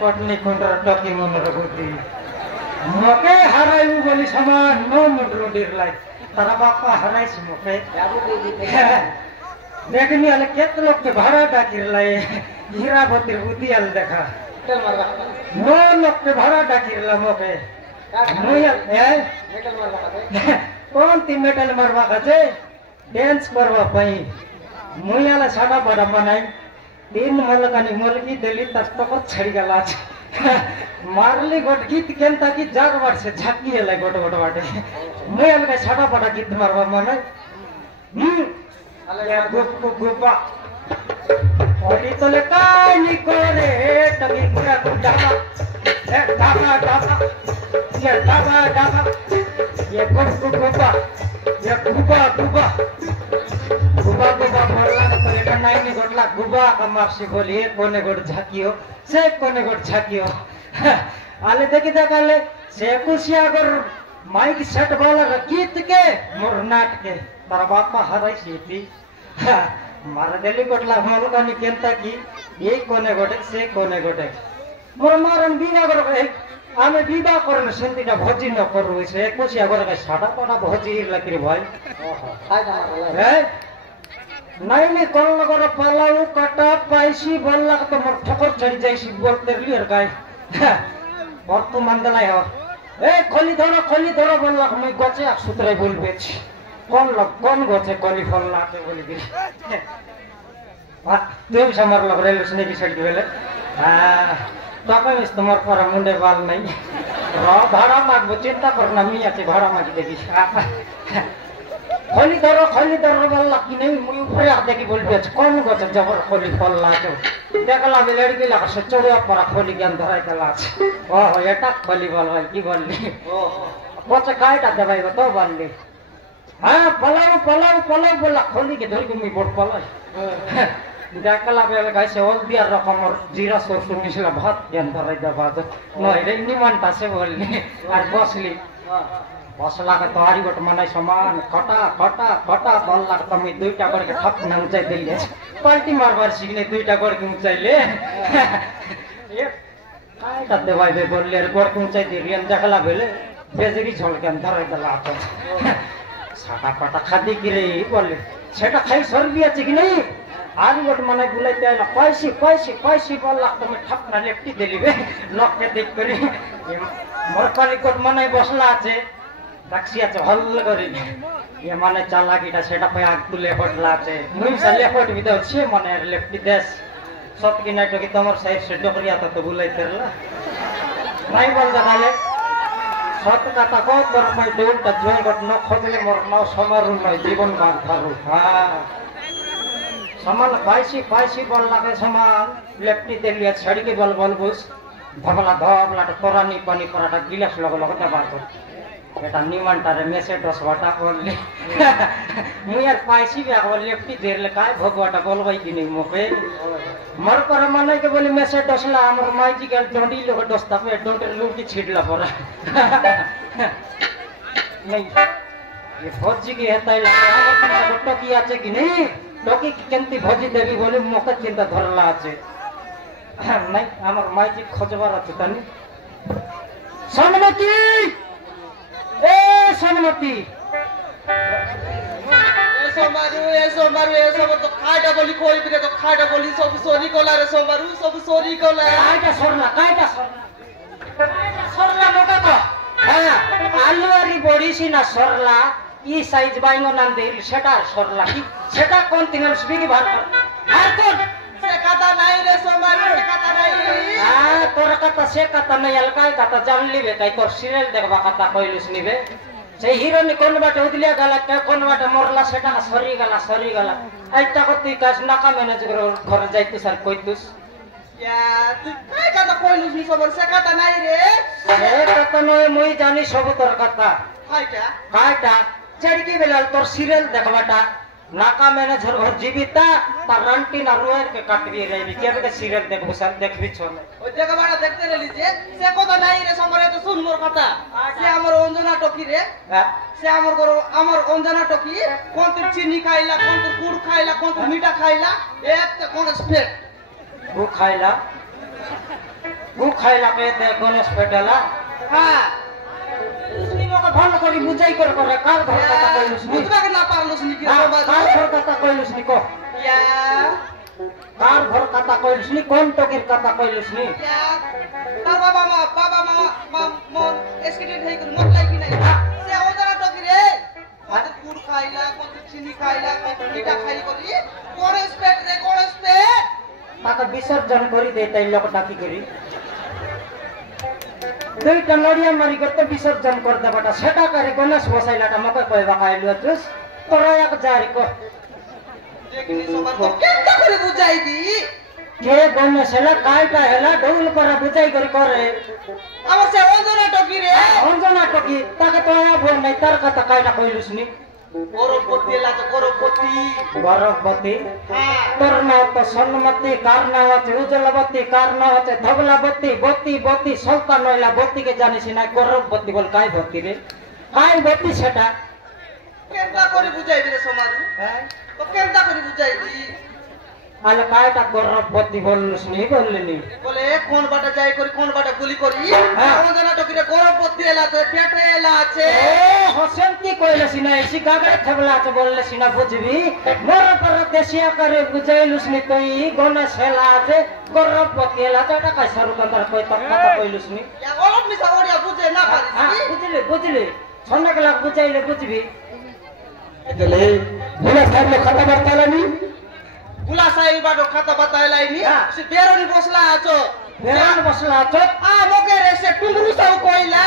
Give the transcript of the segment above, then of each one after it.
पत्नी खुंडर टकी मन रघुती मके हरायु बोली समान नो मुंडरो डिरलाई तारा बापा हराइस मके देखनी अले केत लोग के भाड़ा डाकिरलाई हीरावती बुद्धि अल देखा नो लोग के भाड़ा डाकिरला मके नोया ए कौन ती मेटल मरवा कजे डांस करवा पई मुयाला साडा बड़ा बनाई तीन मलकानी मलकी दिली तस्तक छड़ी गला मारली गोट गीत केनता की जाग बार से झाकी है गोट गोट बाटे मैं अलग छाटा पड़ा गीत मारवा मन या गुप गुपा ओडी तले कानी करे तभी पूरा डाबा ए डाबा डाबा ये डाबा डाबा ये गुप गुपा ये गुबा गुबा गुबा गुबा मरला तो लेकर नाइनी गोटला गुबा कमार से बोलिए कोने गोट झाकियो से कोने गोट झाकियो आले देखी देखाले से कुशिया अगर माइक सेट वाला गीत के मोर नाट के तारा बापा हराई सीती मार देली गोटला हमल कानी केनता की ये कोने गोटे से कोने गोटे मोर मारन बिना गरे आमे विवाह करन सेंतीटा भोजी न करू से कुशिया गरे साडा पड़ा भोजी लकरी भाई ओहो काय मारला हे नाइनी कल कर पालाऊ काटा पाइसी बोलला तो मोर ठकर चढ़ जाइसी बोलते लियर गाय वर्तमान दलाई हो ए खली धरो बोलला मैं गचे एक सूत्रे बोल बेच कौन गचे कली फल लाके बोली गिरी आ तुम समर लग रेलवे स्टेशन की साइड गेले हां तपे इस तुमर पर मुंडे बाल नहीं र भाड़ा माग चिंता करना मिया के भाड़ा मागी देखी खली धरो बोलला कि नहीं मुई ऊपर आ देखी बोल बेच कौन गचे जबर खली फल लाके देखला बे लड़की ला से चोड़िया पर खली ज्ञान धराई के लाच ओहो एटा खली बोल की बोलली ओहो पछ कायटा दबाई तो बोलली हां पलाऊ बोला खली के धर के मी बोट पलाई देखला बे गाय से ओल दिया रकम और जीरा सरसों मिसला भात ज्ञान धराई दबा तो नई रे निमंता से बोलली आज बसली बसला के तोहारी गोट मनाई समान कटा बोलला के तमी दुईटा कर के ठप में ऊंचाई दिले पलटी मारबार सिगने दुईटा कर के ऊंचाई ले ये काय त देवाई बे बोलले कर के ऊंचाई दिरियन देखला बेले बेजरी झोल के अंदर गला तो साटा पटा खादी की रे बोले सेटा खाई सर्दी আছে कि नहीं आरी गोट मनाई बुलाइते आइला पैसी बोलला तमी ठप ना लेफ्टी दिली बे नक के देख करी मरकाली गोट मनाई बसला আছে रक्षिया च हल्ल गरी ये माने चालाकीटा सेटा पे आग तुले पडला छे मुई से लेपट भी तो छे माने लेफ्टी देश सत की नाटो की तमर साइड से डोकरिया तो बुलाई करला नहीं बोल दगाले सत कथा को तोर मैं डोल त जोई गट न खोजले मोर न समारु न जीवन मान थारु हां समान पाइसी बोल लागे समान लेफ्टी देलिया छड़ी के बोल बुस धबला तो तोरानी पानी पराठा गिलास लग दबा बेटा निमंटा रे मेसेज दस वाटा बोलले मु यार पाइसी बे आगो लेफ्टी देर ले काय भगवाटा बोलबै कि नहीं मोके मर पर माने के बोली मेसेज दसला हमर माइजी गेल डोंडी लोग दस्ता पे डोंटे लोग की छिड़ला पर नहीं ये भोजी की हेताई लगे हमर तो टकी आछे कि नहीं टकी केंती भोजी देवी बोली मोके चिंता धरला आछे नहीं हमर माइजी खोजबार आछे तनी सन्मति ए सन्मति ऐसो मारू तो खाटा बोली कोई भी तो खाटा बोली सब सोरी कोला रे सो मारू सब सोरी कोला कायटा सरला मोका तो हां आलुवारी बड़ीसी ना सरला ई साइज बाइंगो नाम दे सेटा सरला की सेटा कोन तिंगल स्पीकी भात हां तो से कथा नहीं रे सो मारू से कथा नहीं हां तोर कथा से कथा नहीं अलकाय कथा जान ली बे काई तोर सीरियल देखबा कथा कइलुस नी बे से हीरो नि कोन बाटे उदलिया गला के कोन बाटे मरला सेटा सरी गला आइता को तुई कास नाका मैनेज कर घर जाइते सर कोइतुस या तू काय कथा कइलुस नी सबर से कथा नहीं रे से कथा কথা নয় মুই জানি সব তোর কথা কাইটা কাইটা চেড়কি বেলাল তোর সিরিয়াল দেখবাটা নাকা ম্যানেজার ঘর জীবিতা তার রান্টি না রুয়ের কে কাটবি রইবি কেবে সিরিয়াল দেখবো স্যার দেখবি চলে ওই জায়গা বাড়া দেখতে রেলি যে সে কথা নাই রে সম্বরে তো শুন মোর কথা সে আমার অঞ্জনা টকি রে হ্যাঁ সে আমার অঞ্জনা টকি কোন তোর চিনি খাইলা কোন তোর গুড় খাইলা কোন তোর মিঠা খাইলা একটা কোন স্পেট গু খাইলা কে দে গণেশ পেটালা হ্যাঁ তুই মোকে ভালো করে বুঝাই করে করে কার ঘর কথা কইলুস নি বুঝবাকে না পারলুস নি কি কার বাবা ঘর কথা কইলুস নি কো ইয়া কার ঘর কথা কইলুস নি কোন টকির কথা কইলুস নি ইয়া তার বাবা মা মন এসকিডেন্ট হই করে মত লাগি নাই সে অঞ্জনা টকি রে কোন তোর গুড় খাইলা কোন তোর চিনি খাইলা কোন তোর মিঠা খাই করি কোন স্পেট রে কোন স্পেট তাকে বিসর্জন করি দে তাই লোক ডাকি করি দুইটা নড়িয়া মারি করতে বিসর্জন করে দেবাটা সেটা করে গণেশ বসাইলাটা মকে কইবা খাইলু আছিস তোরা এক জারি কো দেখিনি সবার তো কেনটা করে বুঝাইবি কে গণেশ হেলা কাইটা হেলা ডৌল করে বুঝাই করে করে আমার সে অঞ্জনা টকি রে অঞ্জনা টকি তাকে তো আয়া ভয় নাই তার কথা কাইটা কইলুস নি গরবতী এলা তো গরবতী গরবতী হ্যাঁ তোর নাও তো সন্মতি কার নাও আছে উজ্জ্বলবতী কার নাও আছে ধবলাবতী বতী সলতা নইলা বতীকে জানিস না গরবতী বল কাই বতী রে কাই বতী সেটা কেনটা করে বুঝাইবি রে সমাজু হ্যাঁ তো কেনটা করে বুঝাইবি আলে কাইটা গরবতী বললুস নি বললিনি বলে কোন বাটা যাই করি কোন বাটা গুলি করি হ্যাঁ। অঞ্জনা টকি রে গরবতী এলা আছে পেটে এলা আছে এ হসেন্তি কইলে সিনা এসি গাগড়ে থাকলা আছে বললে সিনা বুঝবি মোর পর দেশিয়া করে বুঝাইলুস নি তুই গণেশ হেলা আছে গরবতী হেলা আছে এটা কাই সারু কান্দার কই তো কথা কইলুস নি ইয়া অলপ মিছা ওড়িয়া বুঝে না হ্যাঁ, পারিস বুঝলি ছন্না গেলা বুঝাইলে বুঝবি তাহলে ভোলা সাহেব খাতা বার্তা লানি গুলা সাহেব বাটো খাতা বাতাইলাইনি হ্যাঁ। সে বেরোনি বসলা আছো বেরান বসলা আছে মোকে রে সে টুঙ্গুরু সাউ কইলা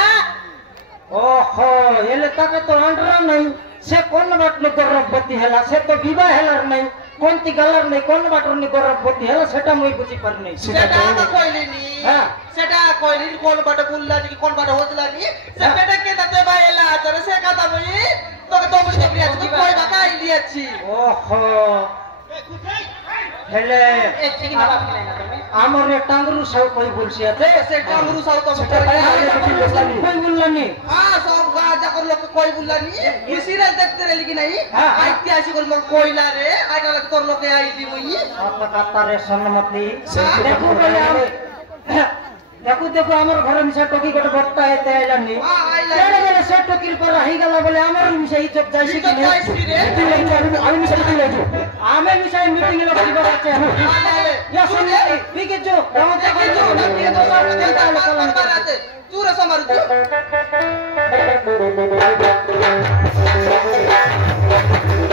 ওহো এলে তাকে তো আন্ডরা নাই সে কোন বাটনে গরবতী হেলা সে তো বিবাহ হেলার নাই কোনটি গালার নাই কোন বাটর নি গরবতী হেলা সেটা মুই বুঝি পারি নাই সেটা তো কইলিনি হ্যাঁ। সেটা কইলিনি কোন বাটা গুল্লা কি কোন বাটা হতলানি সে পেটে কে দাতে ভাই এলা আছরে সে কথা বই তোকে তো বুঝতে পিয়াছি কি কই বাকা ইলিয়াছি ওহো হেলে আমার টাঙ্গরু সব কই বলছি আছে সে টাঙ্গুরু সাউ তো কই বললানি হ্যাঁ সব গা জাকর লোক কই বুল্লানি এই সিরিয়াল দেখতে রেলি কি নাই হ্যাঁ। আইতে আসি কই মক কইলা রে আইটা লাগ তোর লোকে আইলি মুই কথা কাতারে সন্মতি দেখো বলে দেখো আমার ঘরে মিশা টকি গোটে বট্টা এতে আইলানি হ্যাঁ, আইলানি। কেড়ে গেলে সে টকির পর রাহি গেল বলে আমার মিশা ইজ্জত যাইছে কি না আমি মিশাই দিলাই তো আমি মিশাই মিটিং এ লোক আছে ইয়া সন্মতি ঠিক আছে আমাদের ঘরে চুরে সমারু